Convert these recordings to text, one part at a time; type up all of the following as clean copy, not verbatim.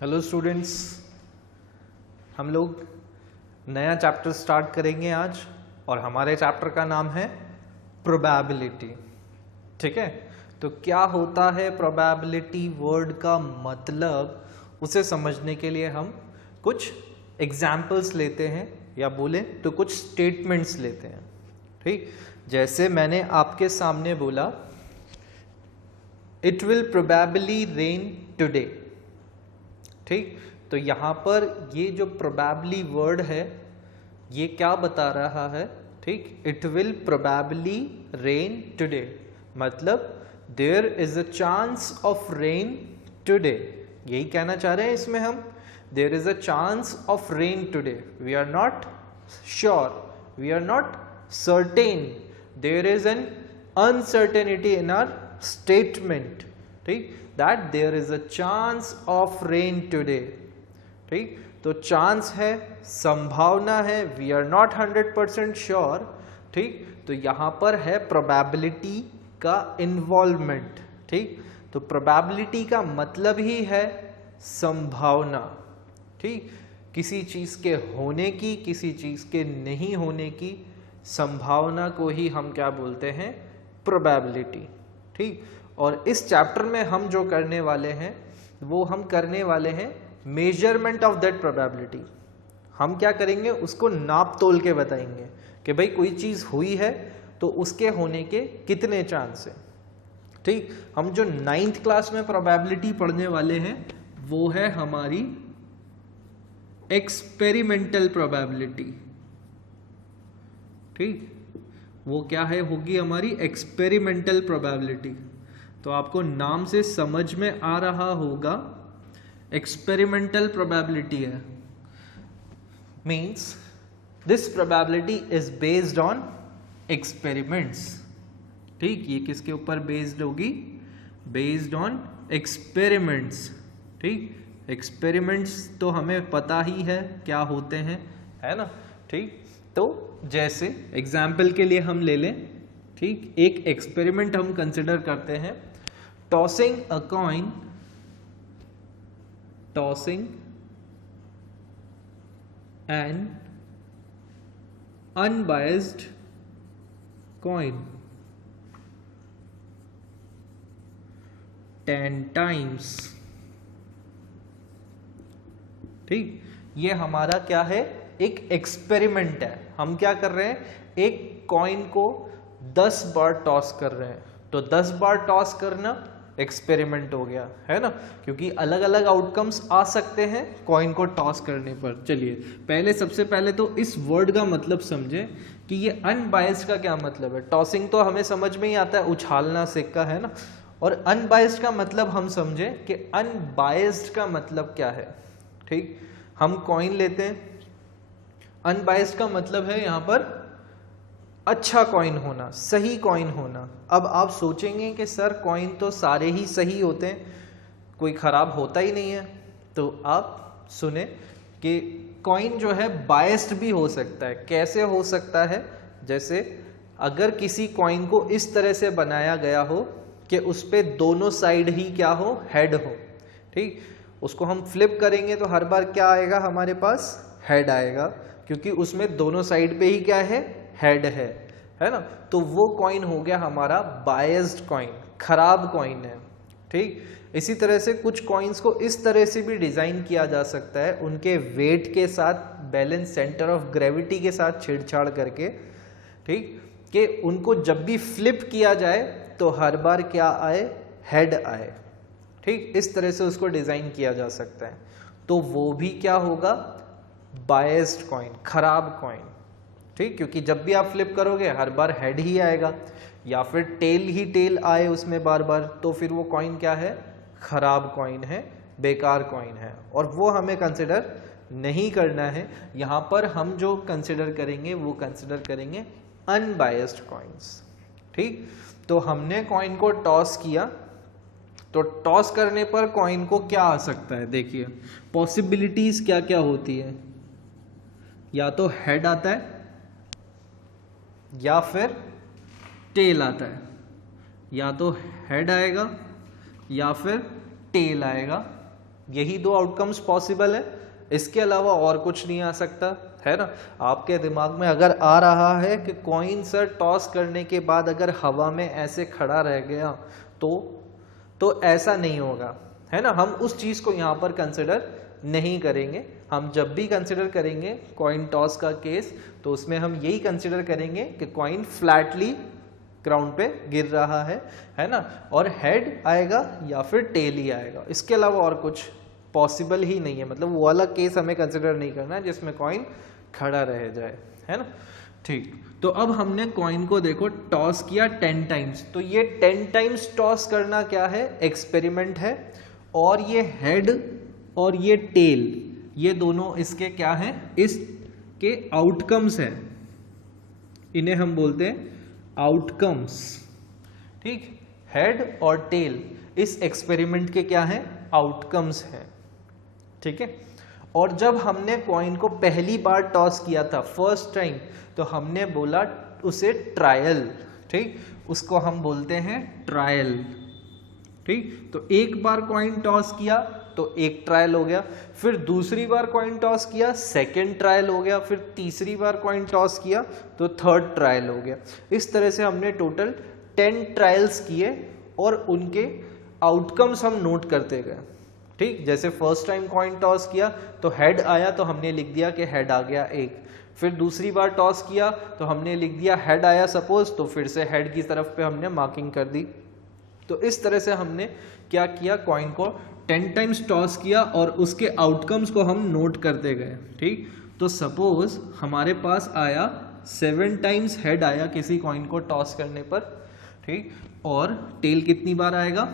Hello students, हम लोग नया चैप्टर स्टार्ट करेंगे आज और हमारे चैप्टर का नाम है प्रोबेबिलिटी। ठीक है, तो क्या होता है प्रोबेबिलिटी वर्ड का मतलब, उसे समझने के लिए हम कुछ एग्जाम्पल्स लेते हैं या बोले तो कुछ स्टेटमेंट्स लेते हैं। ठीक, जैसे मैंने आपके सामने बोला it will probably rain today. ठीक, तो यहाँ पर ये जो प्रोबेबली वर्ड है ये क्या बता रहा है? ठीक, it will probably rain today, मतलब there is a chance of rain today. यही कहना चाह रहे हैं इसमें हम, there is a chance of rain today. We are not sure, we are not certain, there is an uncertainty in our statement. ठीक, that there is a chance of rain today. ठीक, तो चांस है, संभावना है, we are not 100% sure. ठीक, तो यहां पर है प्रोबेबिलिटी का इन्वॉल्वमेंट। ठीक, तो प्रोबेबिलिटी का मतलब ही है संभावना। ठीक, किसी चीज के होने की, किसी चीज के नहीं होने की संभावना को ही हम क्या बोलते हैं? प्रोबेबिलिटी। ठीक, और इस चैप्टर में हम जो करने वाले हैं वो हम करने वाले हैं मेजरमेंट ऑफ दैट प्रोबेबिलिटी। हम क्या करेंगे, उसको नाप तोल के बताएंगे कि भाई कोई चीज हुई है तो उसके होने के कितने चांस है। ठीक, हम जो 9th क्लास में प्रोबेबिलिटी पढ़ने वाले हैं वो है हमारी एक्सपेरिमेंटल प्रोबेबिलिटी। ठीक, वो क्या है, होगी हमारी एक्सपेरिमेंटल प्रोबेबिलिटी। तो आपको नाम से समझ में आ रहा होगा एक्सपेरिमेंटल प्रोबेबिलिटी है, means this probability is based on experiments. ठीक, ये किसके ऊपर बेस्ड होगी? Based on experiments. ठीक, एक्सपेरिमेंट्स तो हमें पता ही है क्या होते हैं, है ना। ठीक, तो जैसे एग्जाम्पल के लिए हम ले लें, ठीक, एक एक्सपेरिमेंट हम कंसिडर करते हैं, tossing a coin, tossing an unbiased coin 10 times. ठीक, ये हमारा क्या है? एक एक्सपेरिमेंट है। हम क्या कर रहे हैं, एक कॉइन को 10 बार टॉस कर रहे हैं। तो 10 बार टॉस करना एक्सपेरिमेंट हो गया, है ना, क्योंकि अलग अलग आउटकम्स आ सकते हैं कॉइन को टॉस करने पर। चलिए पहले, सबसे पहले तो इस वर्ड का मतलब समझे कि ये अनबायस्ड का क्या मतलब है। टॉसिंग तो हमें समझ में ही आता है, उछालना सिक्का, है ना। और अनबायस्ड का मतलब हम समझे कि अनबायस्ड का मतलब क्या है। ठीक, हम कॉइन लेते हैं, अनबायस्ड का मतलब है यहां पर अच्छा कॉइन होना, सही कॉइन होना। अब आप सोचेंगे कि सर कॉइन तो सारे ही सही होते हैं, कोई खराब होता ही नहीं है। तो आप सुने कि कॉइन जो है बायस्ड भी हो सकता है। कैसे हो सकता है? जैसे अगर किसी कॉइन को इस तरह से बनाया गया हो कि उस पे दोनों साइड ही क्या हो, हेड हो। ठीक, उसको हम फ्लिप करेंगे तो हर बार क्या आएगा हमारे पास? हेड आएगा, क्योंकि उसमें दोनों साइड पे ही क्या है? हेड है ना। तो वो कॉइन हो गया हमारा बायस्ड कॉइन, खराब कॉइन है। ठीक, इसी तरह से कुछ कॉइन्स को इस तरह से भी डिजाइन किया जा सकता है, उनके वेट के साथ, बैलेंस, सेंटर ऑफ ग्रेविटी के साथ छेड़छाड़ करके, ठीक, कि उनको जब भी फ्लिप किया जाए तो हर बार क्या आए? हेड आए। ठीक, इस तरह से उसको डिजाइन किया जा सकता है। तो वो भी क्या होगा? बायस्ड कॉइन, खराब कॉइन। ठीक, क्योंकि जब भी आप फ्लिप करोगे हर बार हेड ही आएगा, या फिर टेल ही टेल आए उसमें बार बार, तो फिर वो कॉइन क्या है? खराब कॉइन है, बेकार कॉइन है, और वो हमें कंसिडर नहीं करना है। यहाँ पर हम जो कंसिडर करेंगे वो कंसिडर करेंगे अनबायस्ड कॉइन्स। ठीक, तो हमने कॉइन को टॉस किया, तो टॉस करने पर कॉइन को क्या आ सकता है? देखिए पॉसिबिलिटीज क्या क्या होती है, या तो हेड आता है, या फिर टेल आता है। या तो हेड आएगा या फिर टेल आएगा, यही दो आउटकम्स पॉसिबल है, इसके अलावा और कुछ नहीं आ सकता, है ना। आपके दिमाग में अगर आ रहा है कि कॉइन सर टॉस करने के बाद अगर हवा में ऐसे खड़ा रह गया तो ऐसा नहीं होगा, है ना। हम उस चीज़ को यहाँ पर कंसिडर नहीं करेंगे। हम जब भी कंसिडर करेंगे कॉइन टॉस का केस, तो उसमें हम यही कंसिडर करेंगे कि कॉइन फ्लैटली ग्राउंड पे गिर रहा है ना, और हेड आएगा या फिर टेल ही आएगा, इसके अलावा और कुछ पॉसिबल ही नहीं है। मतलब वो वाला केस हमें कंसिडर नहीं करना है जिसमें कॉइन खड़ा रह जाए, है ना। ठीक, तो अब हमने कॉइन को देखो टॉस किया 10 टाइम्स, तो ये 10 टाइम्स टॉस करना क्या है, एक्सपेरिमेंट है। और ये हेड और ये टेल, ये दोनों इसके क्या हैं, इसके आउटकम्स हैं, इन्हें हम बोलते हैं आउटकम्स। ठीक, हेड और टेल इस एक्सपेरिमेंट के क्या हैं, आउटकम्स हैं। ठीक है, और जब हमने कॉइन को पहली बार टॉस किया था फर्स्ट टाइम, तो हमने बोला उसे ट्रायल। ठीक, उसको हम बोलते हैं ट्रायल। ठीक, तो एक बार कॉइन टॉस किया तो एक ट्रायल हो गया, फिर दूसरी बार कॉइन टॉस किया सेकंड ट्रायल हो गया, फिर तीसरी बार कॉइन टॉस किया तो थर्ड ट्रायल हो गया। इस तरह से हमने टोटल 10 ट्रायल्स किए और उनके आउटकम्स हम नोट करते गए। ठीक, जैसे फर्स्ट टाइम कॉइन टॉस किया तो हेड आया तो हमने लिख दिया कि हेड आ गया एक, फिर दूसरी बार टॉस किया तो हमने लिख दिया हेड आया सपोज, तो फिर से हेड की तरफ पे हमने मार्किंग कर दी। तो इस तरह से हमने क्या किया, कॉइन को 10 टाइम्स टॉस किया और उसके आउटकम्स को हम नोट करते गए। ठीक, तो सपोज हमारे पास आया 7 टाइम्स हेड आया किसी कॉइन को टॉस करने पर। ठीक, और टेल कितनी बार आएगा,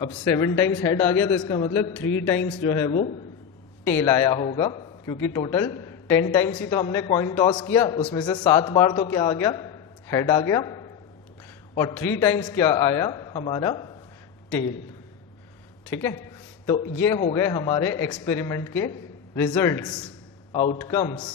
अब 7 टाइम्स हेड आ गया तो इसका मतलब 3 टाइम्स जो है वो टेल आया होगा, क्योंकि टोटल 10 टाइम्स ही तो हमने कॉइन टॉस किया, उसमें से 7 बार तो क्या आ गया, हेड आ गया, और 3 टाइम्स क्या आया, हमारा टेल। ठीक है, तो ये हो गए हमारे एक्सपेरिमेंट के रिजल्ट्स, आउटकम्स।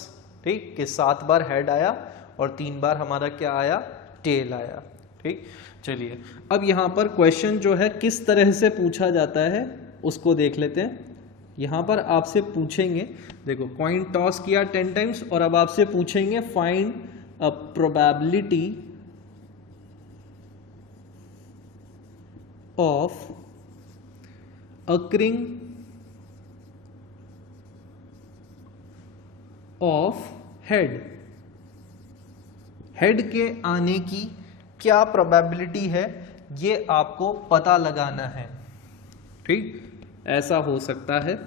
ठीक, कि 7 बार हेड आया और 3 बार हमारा क्या आया, टेल आया। ठीक, चलिए अब यहाँ पर क्वेश्चन जो है किस तरह से पूछा जाता है उसको देख लेते हैं। यहाँ पर आपसे पूछेंगे, देखो कॉइन टॉस किया 10 टाइम्स और अब आपसे पूछेंगे find a probability of occurring of head, head के आने की क्या प्रोबेबिलिटी है ये आपको पता लगाना है। ठीक, ऐसा हो सकता है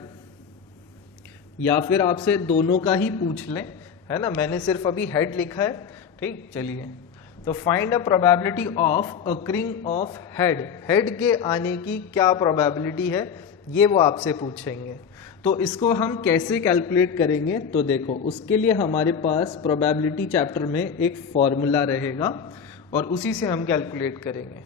या फिर आपसे दोनों का ही पूछ लें, है ना। मैंने सिर्फ अभी हेड लिखा है। ठीक, चलिए तो find a probability of occurring of head, head के आने की क्या प्रोबेबिलिटी है ये वो आपसे पूछेंगे। तो इसको हम कैसे कैलकुलेट करेंगे, तो देखो उसके लिए हमारे पास प्रोबेबिलिटी चैप्टर में एक फॉर्मूला रहेगा और उसी से हम कैलकुलेट करेंगे।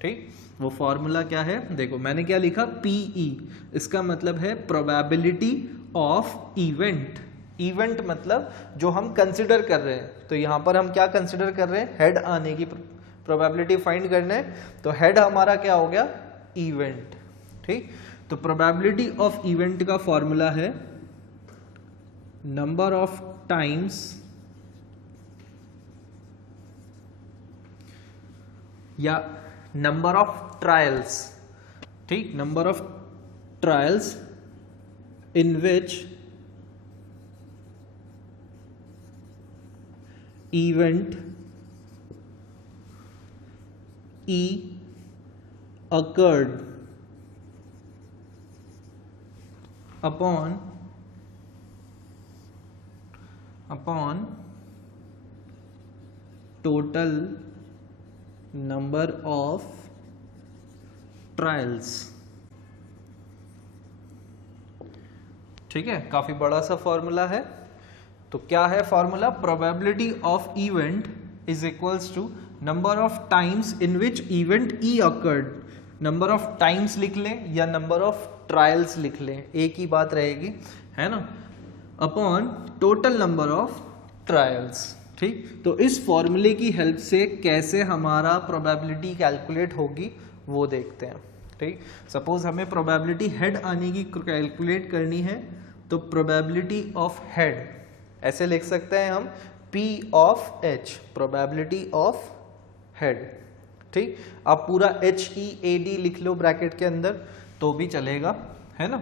ठीक, वो फॉर्मूला क्या है, देखो मैंने क्या लिखा, PE, इसका मतलब है प्रोबेबिलिटी ऑफ इवेंट। इवेंट मतलब जो हम कंसिडर कर रहे हैं, तो यहाँ पर हम क्या कंसिडर कर रहे हैं, हेड आने की प्रोबेबिलिटी फाइंड करना है, तो हेड हमारा क्या हो गया, इवेंट। ठीक, तो प्रोबेबिलिटी ऑफ इवेंट का फॉर्मूला है नंबर ऑफ टाइम्स या नंबर ऑफ ट्रायल्स। ठीक, number of trials in which event E occurred upon total number of trials। ठीक है, काफी बड़ा सा फॉर्मूला है। तो क्या है formula, probability of event is equals to number of times in which event E occurred. Number of times लिख लें या नंबर ऑफ ट्रायल्स लिख लें, एक ही बात रहेगी, है ना, upon total number of trials. ठीक, तो इस फॉर्मूले की हेल्प से कैसे हमारा प्रोबेबिलिटी कैलकुलेट होगी वो देखते हैं। ठीक, सपोज हमें प्रोबेबिलिटी हेड आने की कैलकुलेट करनी है, तो प्रोबेबिलिटी ऑफ हेड ऐसे लिख सकते हैं हम P of H, probability of head. ठीक, आप पूरा HEAD लिख लो ब्रैकेट के अंदर तो भी चलेगा, है ना।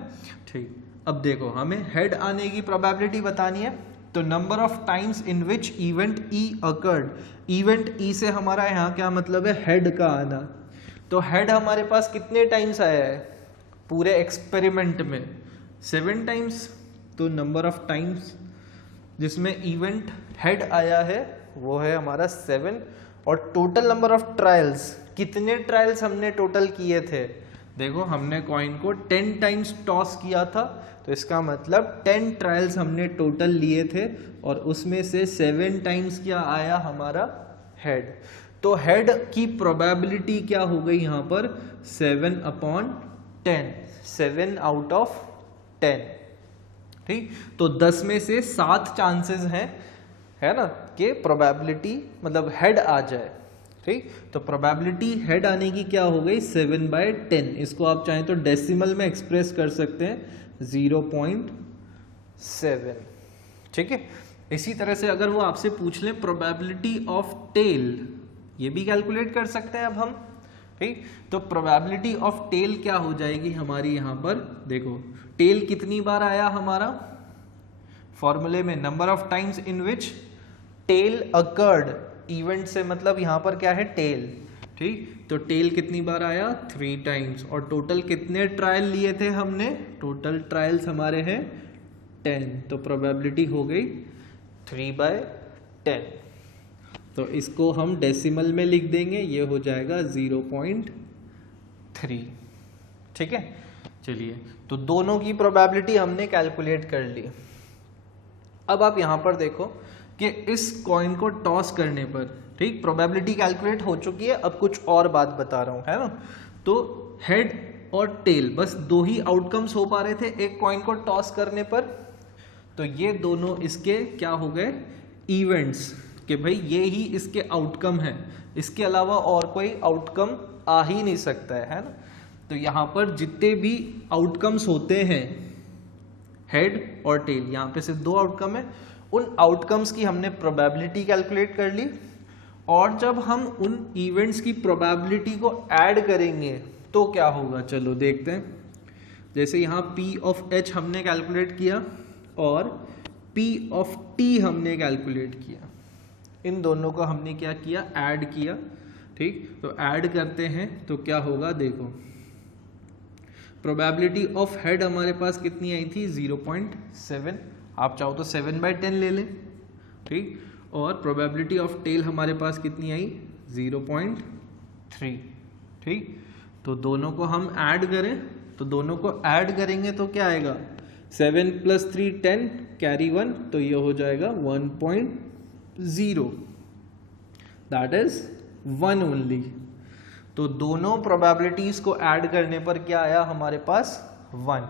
ठीक, अब देखो हमें हेड आने की प्रोबेबिलिटी बतानी है, तो number of times in which event E occurred, event E से हमारा यहाँ क्या मतलब है, हेड का आना। तो हेड हमारे पास कितने टाइम्स आया है पूरे एक्सपेरिमेंट में, 7 टाइम्स। तो नंबर ऑफ टाइम्स जिसमें इवेंट हेड आया है वो है हमारा 7। और टोटल नंबर ऑफ ट्रायल्स, कितने ट्रायल्स हमने टोटल किए थे, देखो हमने कॉइन को 10 टाइम्स टॉस किया था, तो इसका मतलब 10 ट्रायल्स हमने टोटल लिए थे और उसमें से 7 टाइम्स क्या आया हमारा, हेड। तो हेड की प्रोबेबिलिटी क्या हो गई यहाँ पर, 7/10, 7 आउट ऑफ 10। ठीक, तो 10 में से 7 चांसेस हैं, है ना, कि प्रोबेबिलिटी मतलब हेड आ जाए। ठीक, तो प्रोबेबिलिटी हेड आने की क्या हो गई, 7/10। इसको आप चाहें तो डेसिमल में एक्सप्रेस कर सकते हैं, 0.7। ठीक है, इसी तरह से अगर वो आपसे पूछ लें प्रोबेबिलिटी ऑफ टेल, ये भी कैलकुलेट कर सकते हैं अब हम। ठीक, तो प्रोबेबिलिटी ऑफ टेल क्या हो जाएगी हमारी, यहाँ पर देखो टेल कितनी बार आया हमारा फॉर्मूले में, number of times in which tail occurred, event से मतलब यहाँ पर क्या है, टेल। ठीक, तो टेल कितनी बार आया, 3 टाइम्स। और टोटल कितने ट्रायल लिए थे हमने, टोटल ट्रायल्स हमारे हैं 10, तो प्रोबेबिलिटी हो गई 3/10। तो इसको हम डेसिमल में लिख देंगे, ये हो जाएगा 0.3। ठीक है, चलिए तो दोनों की प्रोबेबिलिटी हमने कैलकुलेट कर ली। अब आप यहां पर देखो कि इस कॉइन को टॉस करने पर, ठीक, प्रोबेबिलिटी कैलकुलेट हो चुकी है, अब कुछ और बात बता रहा हूं, है ना। तो हेड और टेल बस 2 ही आउटकम्स हो पा रहे थे एक कॉइन को टॉस करने पर, तो ये दोनों इसके क्या हो गए, इवेंट्स, कि भाई ये ही इसके आउटकम है, इसके अलावा और कोई आउटकम आ ही नहीं सकता है ना। तो यहाँ पर जितने भी आउटकम्स होते हैं हेड और टेल, यहाँ पे सिर्फ 2 आउटकम है, उन आउटकम्स की हमने प्रोबेबिलिटी कैलकुलेट कर ली। और जब हम उन इवेंट्स की प्रोबेबिलिटी को ऐड करेंगे तो क्या होगा, चलो देखते हैं। जैसे यहाँ P ऑफ H हमने कैलकुलेट किया और P ऑफ T हमने कैलकुलेट किया, इन दोनों को हमने क्या किया, ऐड किया। ठीक, तो ऐड करते हैं तो क्या होगा, देखो प्रोबेबिलिटी ऑफ हेड हमारे पास कितनी आई थी, 0.7, आप चाहो तो 7/10 ले लें। ठीक, और प्रोबेबिलिटी ऑफ टेल हमारे पास कितनी आई, 0.3। ठीक, तो दोनों को हम ऐड करें, तो दोनों को ऐड करेंगे तो क्या आएगा, 7 + 3 10, कैरी 1, तो ये हो जाएगा 1.0, दैट इज 1 ओनली। तो दोनों प्रोबेबिलिटीज को ऐड करने पर क्या आया हमारे पास, 1।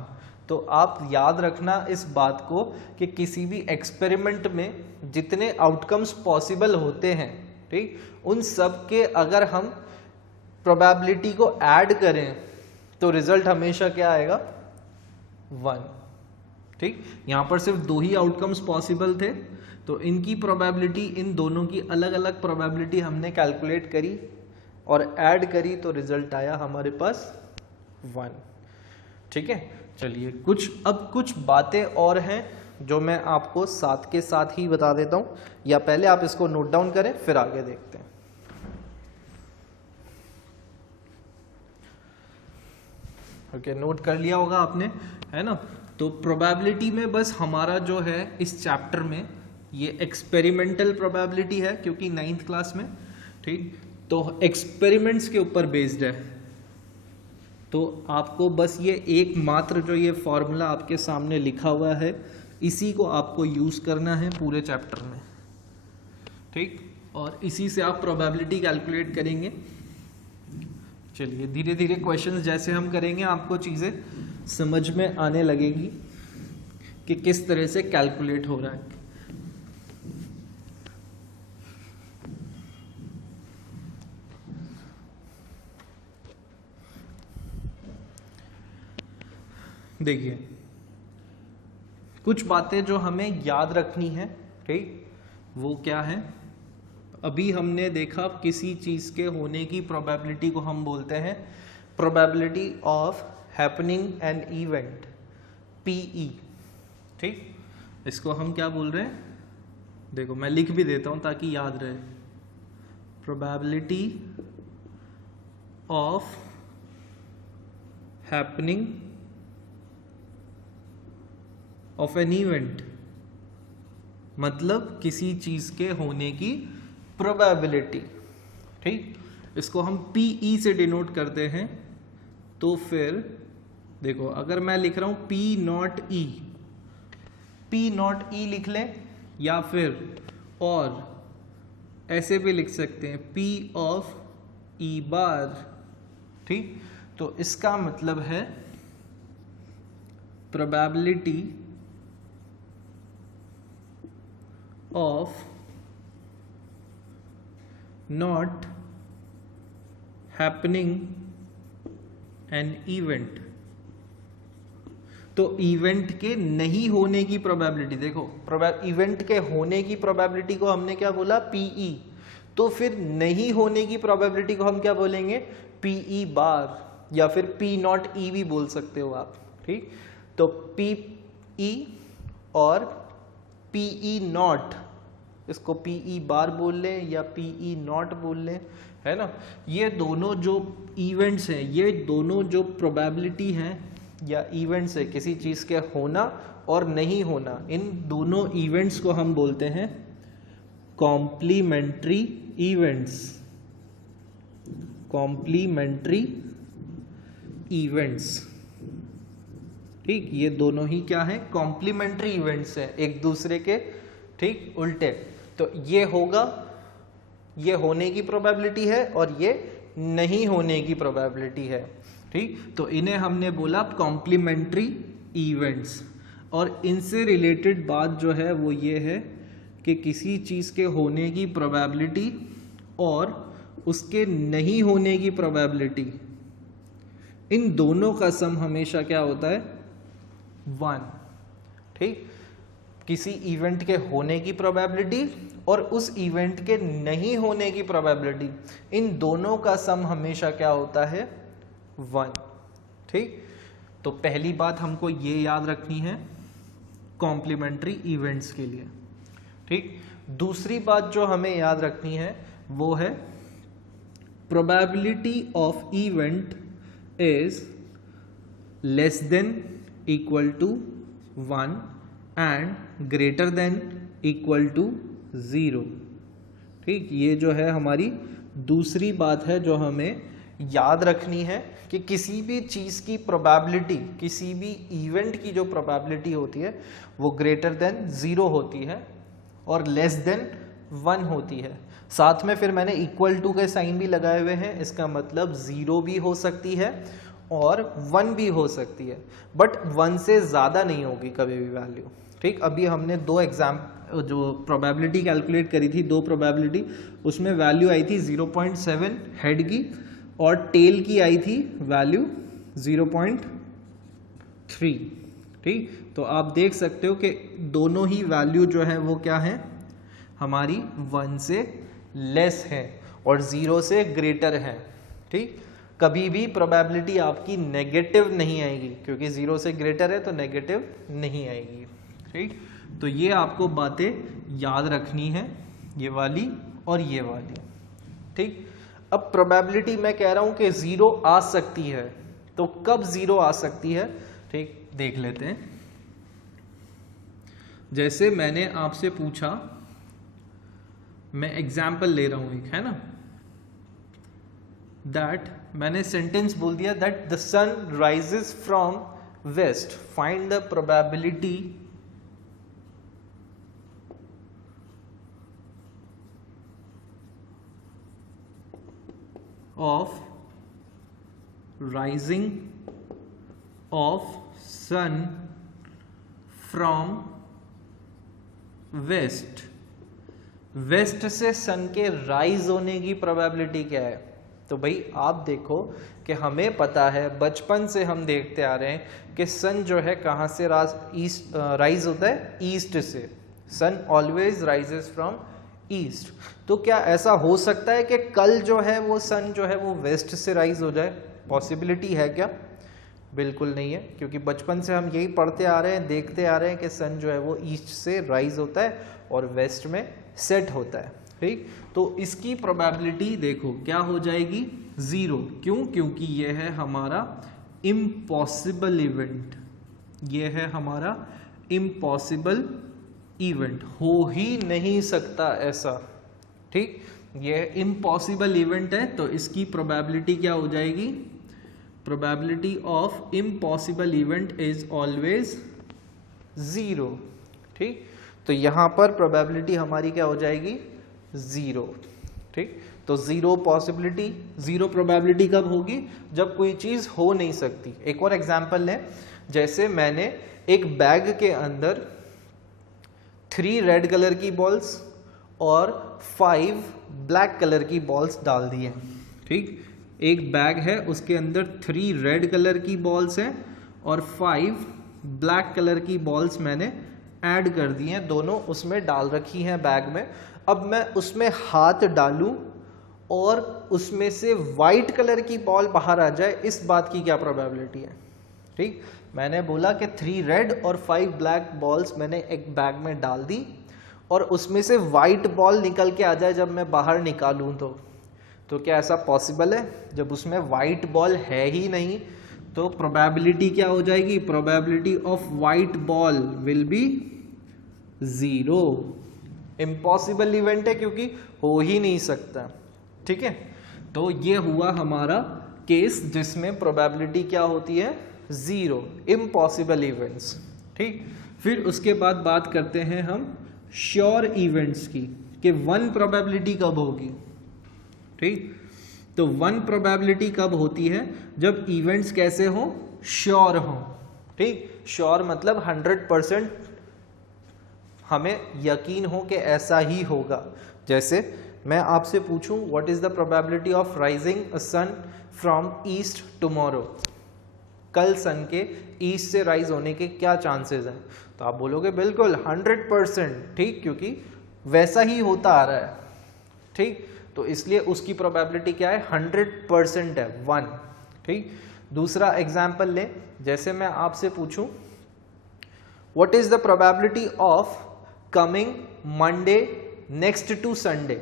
तो आप याद रखना इस बात को कि किसी भी एक्सपेरिमेंट में जितने आउटकम्स पॉसिबल होते हैं, ठीक, उन सब के अगर हम प्रोबेबिलिटी को ऐड करें तो रिजल्ट हमेशा क्या आएगा, 1। ठीक, यहाँ पर सिर्फ 2 ही आउटकम्स पॉसिबल थे, तो इनकी प्रोबेबिलिटी, इन दोनों की अलग अलग प्रोबेबिलिटी हमने कैलकुलेट करी और ऐड करी, तो रिजल्ट आया हमारे पास 1। ठीक है, चलिए अब कुछ बातें और हैं जो मैं आपको साथ के साथ ही बता देता हूं, या पहले आप इसको नोट डाउन करें फिर आगे देखते हैं। ओके, नोट कर लिया होगा आपने, है ना। तो प्रोबेबिलिटी में बस हमारा जो है इस चैप्टर में ये एक्सपेरिमेंटल प्रोबेबिलिटी है, क्योंकि 9th क्लास में, ठीक, तो एक्सपेरिमेंट्स के ऊपर बेस्ड है। तो आपको बस ये एकमात्र जो ये फॉर्मूला आपके सामने लिखा हुआ है, इसी को आपको यूज़ करना है पूरे चैप्टर में। ठीक, और इसी से आप प्रोबेबिलिटी कैलकुलेट करेंगे। चलिए धीरे धीरे क्वेश्चंस जैसे हम करेंगे आपको चीज़ें समझ में आने लगेगी कि किस तरह से कैलकुलेट हो रहा है। देखिए कुछ बातें जो हमें याद रखनी है, ठीक, वो क्या है। अभी हमने देखा किसी चीज के होने की प्रोबेबिलिटी को हम बोलते हैं probability of happening an event, P E, ठीक। इसको हम क्या बोल रहे हैं, देखो मैं लिख भी देता हूं ताकि याद रहे। Probability of happening of an event, मतलब किसी चीज के होने की प्रोबेबिलिटी, ठीक। इसको हम पीई से डिनोट करते हैं। तो फिर देखो अगर मैं लिख रहा हूं P not E, P not E लिख लें, या फिर और ऐसे भी लिख सकते हैं पी ऑफ ई बार, ठीक। तो इसका मतलब है probability of not happening an event. तो इवेंट के नहीं होने की प्रोबेबिलिटी, देखो इवेंट के होने की प्रोबेबिलिटी को हमने क्या बोला, पीई। तो फिर नहीं होने की प्रोबेबिलिटी को हम क्या बोलेंगे, पीई बार, या फिर पी नॉट ई भी बोल सकते हो आप, ठीक। तो पीई और पीई नॉट, इसको पीई बार बोल लें या पीई नॉट बोल लें, है ना। ये दोनों जो इवेंट्स हैं, ये दोनों जो प्रोबेबिलिटी हैं या इवेंट्स है किसी चीज के होना और नहीं होना, इन दोनों इवेंट्स को हम बोलते हैं कॉम्प्लीमेंट्री इवेंट्स, कॉम्प्लीमेंट्री इवेंट्स, ठीक। ये दोनों ही क्या है, कॉम्प्लीमेंट्री इवेंट्स हैं एक दूसरे के, ठीक, उल्टे। तो ये होगा, ये होने की प्रोबेबिलिटी है और ये नहीं होने की प्रोबेबिलिटी है, ठीक। तो इन्हें हमने बोला कॉम्प्लीमेंट्री इवेंट्स। और इनसे रिलेटेड बात जो है वो ये है कि किसी चीज़ के होने की प्रोबेबिलिटी और उसके नहीं होने की प्रोबेबिलिटी, इन दोनों का सम हमेशा क्या होता है, 1, ठीक। किसी इवेंट के होने की प्रोबेबिलिटी और उस इवेंट के नहीं होने की प्रोबेबिलिटी, इन दोनों का सम हमेशा क्या होता है, 1, ठीक। तो पहली बात हमको ये याद रखनी है कॉम्प्लीमेंट्री इवेंट्स के लिए, ठीक। दूसरी बात जो हमें याद रखनी है वो है probability of event is less than equal to 1 and greater than equal to 0, ठीक। ये जो है हमारी दूसरी बात है जो हमें याद रखनी है कि किसी भी चीज़ की प्रोबेबिलिटी, किसी भी इवेंट की जो प्रोबेबिलिटी होती है वो ग्रेटर देन 0 होती है और लेस देन 1 होती है। साथ में फिर मैंने इक्वल टू के साइन भी लगाए हुए हैं, इसका मतलब 0 भी हो सकती है और 1 भी हो सकती है, बट 1 से ज़्यादा नहीं होगी कभी भी वैल्यू, ठीक। अभी हमने दो जो प्रोबेबिलिटी कैलकुलेट करी थी, दो प्रोबेबिलिटी, उसमें वैल्यू आई थी 0.7 हेड की और टेल की आई थी वैल्यू 0.3, ठीक। तो आप देख सकते हो कि दोनों ही वैल्यू जो है वो क्या है, हमारी 1 से लेस है और 0 से ग्रेटर है, ठीक। कभी भी प्रोबेबिलिटी आपकी नेगेटिव नहीं आएगी, क्योंकि 0 से ग्रेटर है तो नेगेटिव नहीं आएगी, ठीक। तो ये आपको बातें याद रखनी है, ये वाली और ये वाली, ठीक। अब प्रोबेबिलिटी मैं कह रहा हूं कि 0 आ सकती है, तो कब 0 आ सकती है, ठीक, देख लेते हैं। जैसे मैंने आपसे पूछा, मैं एग्जाम्पल ले रहा हूं एक, है ना, दैट मैंने सेंटेंस बोल दिया that the sun rises from west, find the probability of rising of sun from west। West से सन के राइज होने की प्रोबेबिलिटी क्या है, तो भाई आप देखो कि हमें पता है, बचपन से हम देखते आ रहे हैं कि सन जो है कहाँ से राइज होता है, ईस्ट से। सन ऑलवेज राइजेस फ्रॉम ईस्ट। तो क्या ऐसा हो सकता है कि कल जो है वो सन जो है वो वेस्ट से राइज हो जाए? पॉसिबिलिटी है क्या? बिल्कुल नहीं है, क्योंकि बचपन से हम यही पढ़ते आ रहे हैं, देखते आ रहे हैं कि सन जो है वो ईस्ट से राइज होता है और वेस्ट में सेट होता है। ठीक, तो इसकी प्रोबेबिलिटी देखो क्या हो जाएगी, 0। क्यों? क्योंकि ये है हमारा इम्पॉसिबल इवेंट, ये है हमारा इम्पॉसिबल इवेंट, हो ही नहीं सकता ऐसा। ठीक, ये इम्पॉसिबल इवेंट है, तो इसकी प्रोबेबिलिटी क्या हो जाएगी, probability of impossible event is always 0। ठीक, तो यहां पर प्रोबेबिलिटी हमारी क्या हो जाएगी, 0। ठीक, तो 0 पॉसिबिलिटी, 0 प्रोबेबिलिटी कब होगी, जब कोई चीज हो नहीं सकती। एक और एग्जांपल लें, जैसे मैंने एक बैग के अंदर 3 रेड कलर की बॉल्स और 5 ब्लैक कलर की बॉल्स डाल दी हैं। ठीक, एक बैग है, उसके अंदर 3 रेड कलर की बॉल्स हैं और 5 ब्लैक कलर की बॉल्स मैंने ऐड कर दी हैं, दोनों उसमें डाल रखी हैं बैग में। अब मैं उसमें हाथ डालूं और उसमें से वाइट कलर की बॉल बाहर आ जाए, इस बात की क्या प्रोबेबिलिटी है? ठीक, मैंने बोला कि 3 रेड और 5 ब्लैक बॉल्स मैंने एक बैग में डाल दी और उसमें से वाइट बॉल निकल के आ जाए जब मैं बाहर निकालूं तो क्या ऐसा पॉसिबल है? जब उसमें वाइट बॉल है ही नहीं, तो प्रोबेबिलिटी क्या हो जाएगी, probability of white ball will be 0। Impossible event है क्योंकि हो ही नहीं सकता। ठीक है, तो ये हुआ हमारा केस जिसमें प्रोबेबिलिटी क्या होती है, 0, इम्पॉसिबल इवेंट्स। ठीक, फिर उसके बाद बात करते हैं हम श्योर इवेंट्स की, कि 1 प्रोबेबिलिटी कब होगी। ठीक, तो 1 प्रोबेबिलिटी कब होती है, जब इवेंट्स कैसे हो, श्योर हो। ठीक, श्योर मतलब 100% हमें यकीन हो कि ऐसा ही होगा। जैसे मैं आपसे पूछूं, what is the probability of rising a sun from east tomorrow, कल सन के ईस्ट से राइज होने के क्या चांसेस हैं, तो आप बोलोगे बिल्कुल 100%। ठीक, क्योंकि वैसा ही होता आ रहा है। ठीक, तो इसलिए उसकी प्रोबेबिलिटी क्या है, 100% है, 1। ठीक, दूसरा एग्जाम्पल लें, जैसे मैं आपसे पूछूं, what is the probability of coming Monday next to Sunday.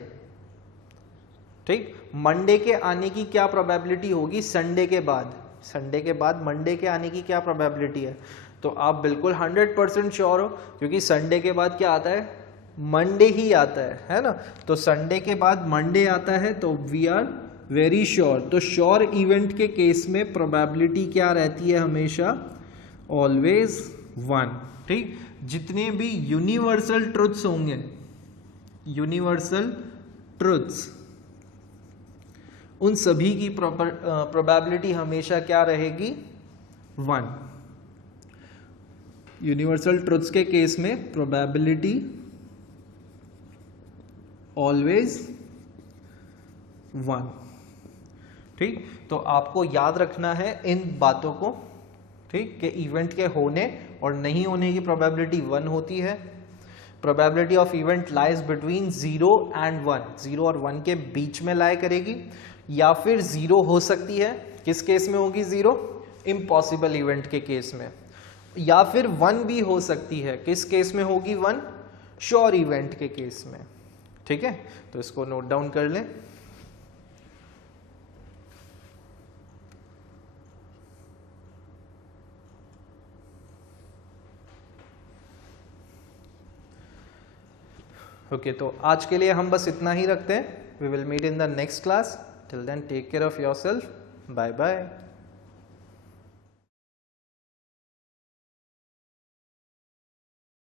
ठीक, मंडे के आने की क्या प्रोबेबिलिटी होगी, संडे के बाद, संडे के बाद मंडे के आने की क्या प्रोबेबिलिटी है, तो आप बिल्कुल 100% श्योर हो, क्योंकि संडे के बाद क्या आता है, मंडे ही आता है ना। तो संडे के बाद मंडे आता है, तो वी आर वेरी श्योर। तो श्योर इवेंट के केस में प्रोबेबिलिटी क्या रहती है, हमेशा ऑलवेज 1। ठीक, जितने भी यूनिवर्सल ट्रुथ्स होंगे, यूनिवर्सल ट्रुथ्स, उन सभी की प्रोबेबिलिटी हमेशा क्या रहेगी, 1। यूनिवर्सल ट्रुथ्स के केस में प्रोबेबिलिटी ऑलवेज 1। ठीक, तो आपको याद रखना है इन बातों को। ठीक, कि इवेंट के होने और नहीं होने की प्रोबेबिलिटी 1 होती है। Probability of event lies between 0 and 1, 0 और 1 के बीच में लाई करेगी, या फिर 0 हो सकती है, किस केस में होगी 0, इम्पॉसिबल इवेंट के केस में, या फिर 1 भी हो सकती है, किस केस में होगी 1, श्योर इवेंट के केस में। ठीक है, तो इसको नोट डाउन कर लें। ओके, तो आज के लिए हम बस इतना ही रखते हैं। We will meet in the next class. Till then take care of yourself. Bye bye.